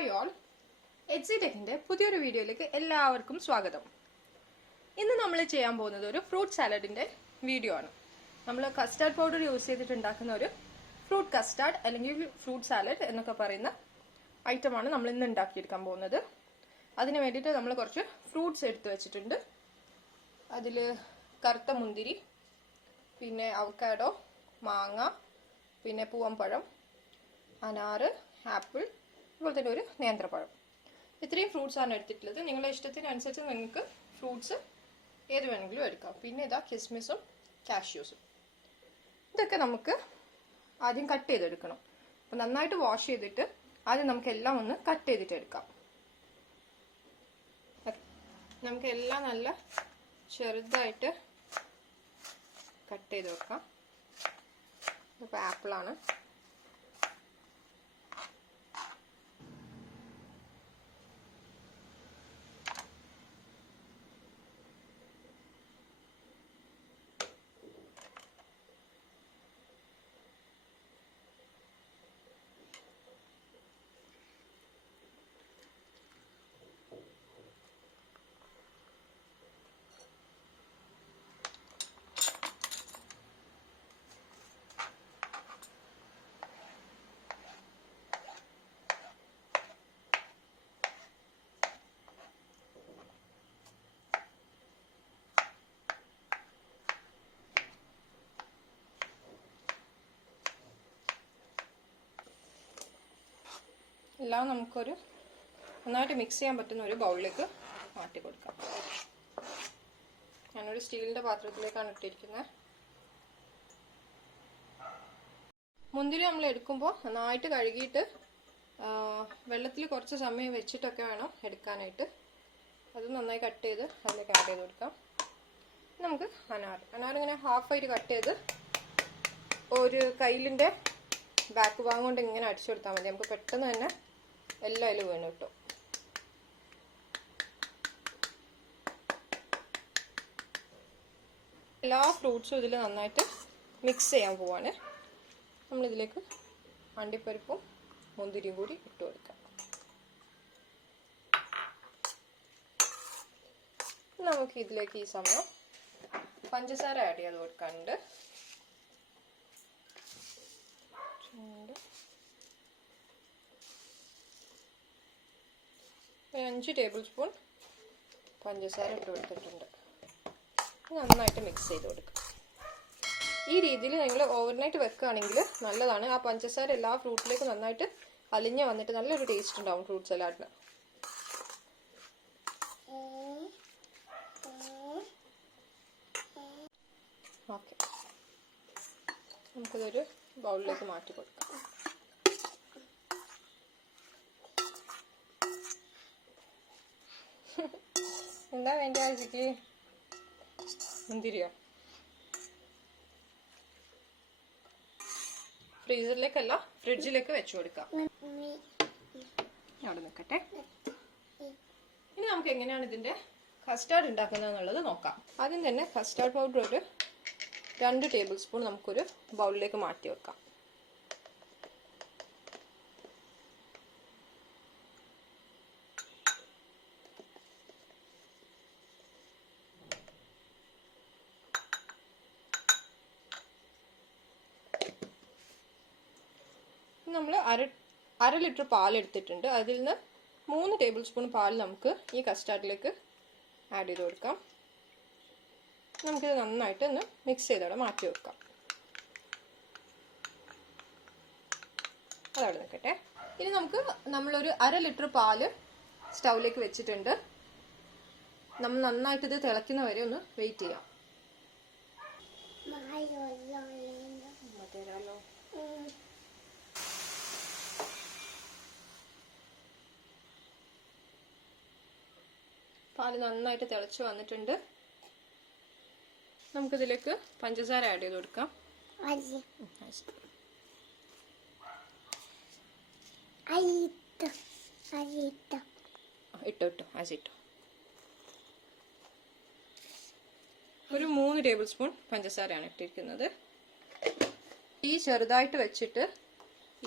Hi all, എഡ്സി ടെക്കിന്റെ പുതിയൊരു വീഡിയോയിലേക്ക് എല്ലാവർക്കും സ്വാഗതം. ഇന്ന് നമ്മൾ ചെയ്യാൻ പോകുന്നത് ഒരു ഫ്രൂട്ട് സാലഡിന്റെ വീഡിയോ ആണ്. നമ്മൾ കസ്റ്റാർഡ് പൗഡർ യൂസ് ചെയ്തിട്ട് ഉണ്ടാക്കുന്ന ഒരു ഫ്രൂട്ട് കസ്റ്റാർഡ് അല്ലെങ്കിൽ ഫ്രൂട്ട് സാലഡ് എന്നൊക്കെ പറയുന്ന ഐറ്റമാണ് നമ്മൾ ഇന്ന് ഉണ്ടാക്കിയെടുക്കാൻ പോകുന്നത്. അതിന് വേണ്ടിയിട്ട് നമ്മൾ കുറച്ച് ഫ്രൂട്ട്സ് എടുത്തു വെച്ചിട്ടുണ്ട്. അതിൽ കറുത്ത മുന്തിരി, പിന്നെ അവക്കാഡോ, മാങ്ങ, പിന്നെ പൂവമ്പഴം, അനാറ്, ആപ്പിൾ, അതുപോലെ തന്നെ ഒരു നേന്ത്രപ്പഴം. ഇത്രയും ഫ്രൂട്ട്സ് ആണ് എടുത്തിട്ടുള്ളത്. നിങ്ങളുടെ ഇഷ്ടത്തിനനുസരിച്ച് നിങ്ങൾക്ക് ഫ്രൂട്ട്സ് ഏത് വേണമെങ്കിലും എടുക്കാം. പിന്നെ ഇതാ കിസ്മിസും കാഷ്യൂസും. ഇതൊക്കെ നമുക്ക് ആദ്യം കട്ട് ചെയ്തെടുക്കണം. അപ്പം നന്നായിട്ട് വാഷ് ചെയ്തിട്ട് ആദ്യം നമുക്കെല്ലാം ഒന്ന് കട്ട് ചെയ്തിട്ട് എടുക്കാം. നമുക്കെല്ലാം നല്ല ചെറുതായിട്ട് കട്ട് ചെയ്ത് വെക്കാം. ഇതിപ്പോൾ ആപ്പിളാണ്. എല്ലാം നമുക്കൊരു നന്നായിട്ട് മിക്സ് ചെയ്യാൻ പറ്റുന്ന ഒരു ബൗളിലേക്ക് മാറ്റി കൊടുക്കാം. ഞാനൊരു സ്റ്റീലിൻ്റെ പാത്രത്തിലേക്കാണ് ഇട്ടിരിക്കുന്നത്. മുന്തിരി നമ്മൾ എടുക്കുമ്പോൾ നന്നായിട്ട് കഴുകിയിട്ട് വെള്ളത്തിൽ കുറച്ച് സമയം വെച്ചിട്ടൊക്കെ വേണം എടുക്കാനായിട്ട്. അത് നന്നായി കട്ട് ചെയ്ത് അതിലേക്ക് ആഡ് ചെയ്ത് കൊടുക്കാം. നമുക്ക് അനാർ ഇങ്ങനെ ഹാഫായിട്ട് കട്ട് ചെയ്ത് ഒരു കയ്യിലിൻ്റെ ബാക്ക് ഭാഗം കൊണ്ട് ഇങ്ങനെ അടിച്ചു കൊടുത്താൽ മതി. നമുക്ക് പെട്ടെന്ന് തന്നെ എല്ലാം അതിൽ വീണ് കിട്ടും. എല്ലാ ഫ്രൂട്ട്സും ഇതിൽ നന്നായിട്ട് മിക്സ് ചെയ്യാൻ പോവാണ്. നമ്മളിതിലേക്ക് അണ്ടിപ്പരിപ്പും മുന്തിരിയും കൂടി ഇട്ട് കൊടുക്കാം. നമുക്ക് ഇതിലേക്ക് ഈ സമയം പഞ്ചസാര ആഡ് ചെയ്ത് കൊടുക്കാനുണ്ട്. 5 ടേബിൾ സ്പൂൺ പഞ്ചസാര ഇട്ട് കൊടുത്തിട്ടുണ്ട്. നന്നായിട്ട് മിക്സ് ചെയ്ത് കൊടുക്കുക. ഈ രീതിയിൽ നിങ്ങൾ ഓവർനൈറ്റ് വെക്കുകയാണെങ്കിൽ നല്ലതാണ്. ആ പഞ്ചസാര എല്ലാ ഫ്രൂട്ടിലേക്കും നന്നായിട്ട് അലിഞ്ഞ് വന്നിട്ട് നല്ലൊരു ടേസ്റ്റ് ഉണ്ടാവും ഫ്രൂട്ട് സലാഡിന്. ഓക്കെ, നമുക്കിതൊരു ബൗളിലേക്ക് മാറ്റി കൊടുക്കാം. എന്താ വേണ്ട ആഴ്ചക്ക്? മുന്തിരിയോ? ഫ്രീസറിലേക്കല്ല, ഫ്രിഡ്ജിലേക്ക് വെച്ചു കൊടുക്കാം. അവിടെ നിൽക്കട്ടെ. ഇനി നമുക്ക് എങ്ങനെയാണ് ഇതിന്റെ കസ്റ്റാർഡ് ഉണ്ടാക്കുന്നത് എന്നുള്ളത് നോക്കാം. ആദ്യം തന്നെ കസ്റ്റാർഡ് പൗഡർ ഒരു 2 ടേബിൾ സ്പൂൺ നമുക്കൊരു ബൗളിലേക്ക് മാറ്റി വെക്കാം. നമ്മൾ അര ലിറ്റർ പാൽ എടുത്തിട്ടുണ്ട്. അതിൽ നിന്ന് 3 ടേബിൾ സ്പൂൺ പാൽ നമുക്ക് ഈ കസ്റ്റാർഡിലേക്ക് ആഡ് ചെയ്ത് കൊടുക്കാം. നമുക്കിത് നന്നായിട്ട് ഒന്ന് മിക്സ് ചെയ്തോടെ മാറ്റി വെക്കാം. അതവിടെ നിൽക്കട്ടെ. ഇനി നമ്മളൊരു അര ലിറ്റർ പാല് സ്റ്റൗവിലേക്ക് വെച്ചിട്ടുണ്ട്. നമ്മൾ നന്നായിട്ട് ഇത് തിളയ്ക്കുന്ന വരെ ഒന്ന് വെയിറ്റ് ചെയ്യാം. പാല് നന്നായിട്ട് തിളച്ച് വന്നിട്ടുണ്ട്. നമുക്കിതിലേക്ക് പഞ്ചസാര ആഡ് ചെയ്ത് കൊടുക്കാം. ഇട്ടോ ആസിട്ടോ. ഒരു 3 ടേബിൾ സ്പൂൺ പഞ്ചസാരയാണ് ഇട്ടിരിക്കുന്നത്. ഈ ചെറുതായിട്ട് വെച്ചിട്ട്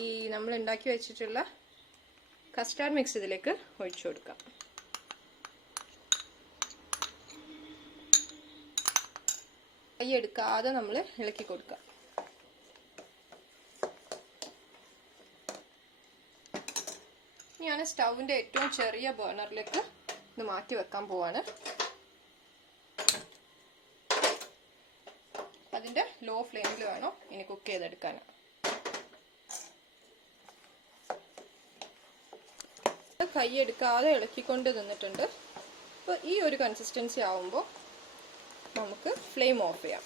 ഈ നമ്മൾ ഉണ്ടാക്കി വെച്ചിട്ടുള്ള കസ്റ്റാർഡ് മിക്സ് ഇതിലേക്ക് ഒഴിച്ചു കൊടുക്കാം. കൈ എടുക്കാതെ നമ്മൾ ഇളക്കി കൊടുക്കാം. ഞാൻ സ്റ്റൗവിൻ്റെ ഏറ്റവും ചെറിയ ബേർണറിലേക്ക് ഇത് മാറ്റി വെക്കാൻ പോവാണ്. അതിൻ്റെ ലോ ഫ്ലെയിമിൽ വേണം ഇനി കുക്ക് ചെയ്തെടുക്കാൻ. കൈ എടുക്കാതെ ഇളക്കിക്കൊണ്ട് നിന്നിട്ടുണ്ട്. അപ്പോൾ ഈ ഒരു കൺസിസ്റ്റൻസി ആവുമ്പോൾ നമുക്ക് ഫ്ലെയിം ഓഫ് ചെയ്യാം.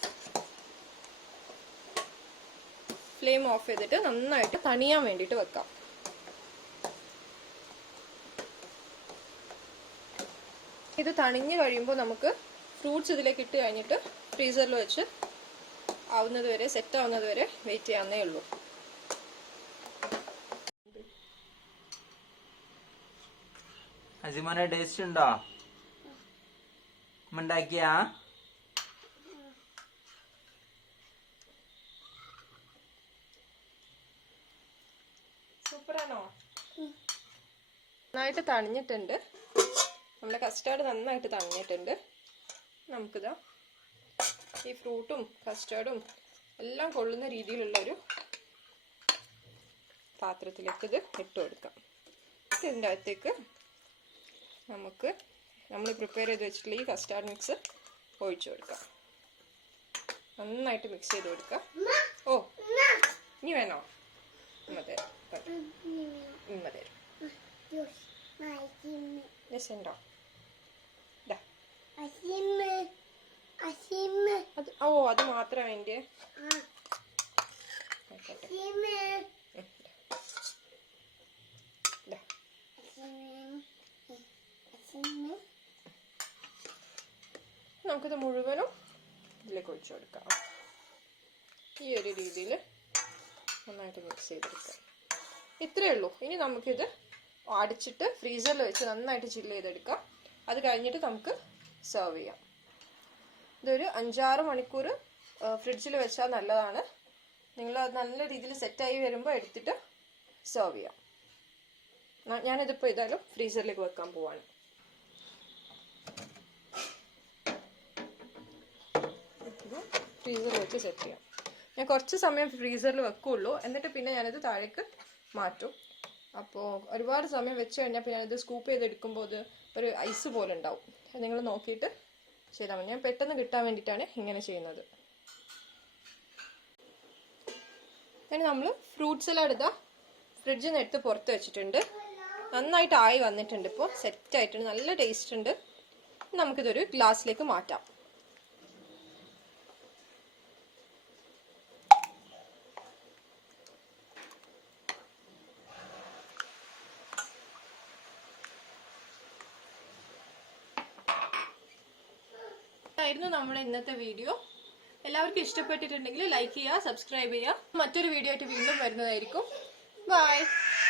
ഫ്ലെയിം ഓഫ് ചെയ്തിട്ട് നന്നായിട്ട് തണിയാൻ വേണ്ടിയിട്ട് വെക്കാം. ഇത് തണിഞ്ഞ് കഴിയുമ്പോൾ നമുക്ക് ഫ്രൂട്ട്സ് ഇതിലേക്ക് ഇട്ട് കഴിഞ്ഞിട്ട് ഫ്രീസറിൽ വെച്ച് ആവുന്നത് വരെ സെറ്റ് ആവുന്നത് വരെ വെയിറ്റ് ചെയ്യാവുന്നേ ഉള്ളൂ. അസിമോനെ ടേസ്റ്റ് ഉണ്ടോ? ഉണ്ടാക്കിയാ സൂപ്പറാണോ? നന്നായിട്ട് തണിഞ്ഞിട്ടുണ്ട്. നമ്മുടെ കസ്റ്റാർഡ് നന്നായിട്ട് തണിഞ്ഞിട്ടുണ്ട്. നമുക്കിതാ ഈ ഫ്രൂട്ടും കസ്റ്റാർഡും എല്ലാം കൊള്ളുന്ന രീതിയിലുള്ളൊരു പാത്രത്തിലേക്ക് ഇത് ഇട്ട് കൊടുക്കാം. ഇതിൻ്റെ അകത്തേക്ക് നമുക്ക് നമ്മൾ പ്രിപ്പയർ ചെയ്ത് വെച്ചിട്ടുള്ള ഈ കസ്റ്റാർഡ് മിക്സ് ഒഴിച്ചു കൊടുക്കാം. നന്നായിട്ട് മിക്സ് ചെയ്ത് കൊടുക്കാം. ഓ ഇനി വേണോ? ഉമ്മ തരാം. രസമുണ്ടോ? അത് മാത്രം വേണ്ടി. നമുക്കിത് മുഴുവനും ഇതിലേക്ക് ഒഴിച്ചു കൊടുക്കാം. ഈ ഒരു രീതിയിൽ നന്നായിട്ട് മിക്സ് ചെയ്തെടുക്കാം. ഇത്രയേ ഉള്ളൂ. ഇനി നമുക്കിത് അടിച്ചിട്ട് ഫ്രീസറിൽ വെച്ച് നന്നായിട്ട് ചില്ല് ചെയ്തെടുക്കാം. അത് കഴിഞ്ഞിട്ട് നമുക്ക് സെർവ് ചെയ്യാം. ഇതൊരു 5-6 മണിക്കൂർ ഫ്രിഡ്ജിൽ വെച്ചാൽ നല്ലതാണ്. നിങ്ങൾ അത് നല്ല രീതിയിൽ സെറ്റായി വരുമ്പോൾ എടുത്തിട്ട് സെർവ് ചെയ്യാം. ഞാനിതിപ്പോൾ ഏതായാലും ഫ്രീസറിലേക്ക് വെക്കാൻ പോവാണ്. ഫ്രീസറിൽ വെച്ച് സെറ്റ് ചെയ്യാം. ഞാൻ കുറച്ച് സമയം ഫ്രീസറിൽ വെക്കുള്ളൂ, എന്നിട്ട് പിന്നെ ഞാനിത് താഴേക്ക് മാറ്റും. അപ്പോൾ ഒരുപാട് സമയം വെച്ച് കഴിഞ്ഞാൽ പിന്നെ ഞാനിത് സ്കൂപ്പ് ചെയ്തെടുക്കുമ്പോൾ അത് ഒരു ഐസ് പോലെ ഉണ്ടാവും. അത് നിങ്ങൾ നോക്കിയിട്ട് ചെയ്താൽ മതി. ഞാൻ പെട്ടെന്ന് കിട്ടാൻ വേണ്ടിയിട്ടാണ് ഇങ്ങനെ ചെയ്യുന്നത്. ഇനി നമ്മൾ ഫ്രൂട്ട് സലാഡ് ഇതാ ഫ്രിഡ്ജിൽ നിന്ന് എടുത്ത് പുറത്ത് വെച്ചിട്ടുണ്ട്. നന്നായിട്ട് ആയി വന്നിട്ടുണ്ട്. ഇപ്പോൾ സെറ്റ് ആയിട്ടുണ്ട്. നല്ല ടേസ്റ്റ് ഉണ്ട്. നമുക്കിതൊരു ഗ്ലാസ്സിലേക്ക് മാറ്റാം. ായിരുന്നു നമ്മുടെ ഇന്നത്തെ വീഡിയോ. എല്ലാവർക്കും ഇഷ്ടപ്പെട്ടിട്ടുണ്ടെങ്കിൽ ലൈക്ക് ചെയ്യുക, സബ്സ്ക്രൈബ് ചെയ്യുക. മറ്റൊരു വീഡിയോ ആയിട്ട് വീണ്ടും വരുന്നതായിരിക്കും. ബൈ.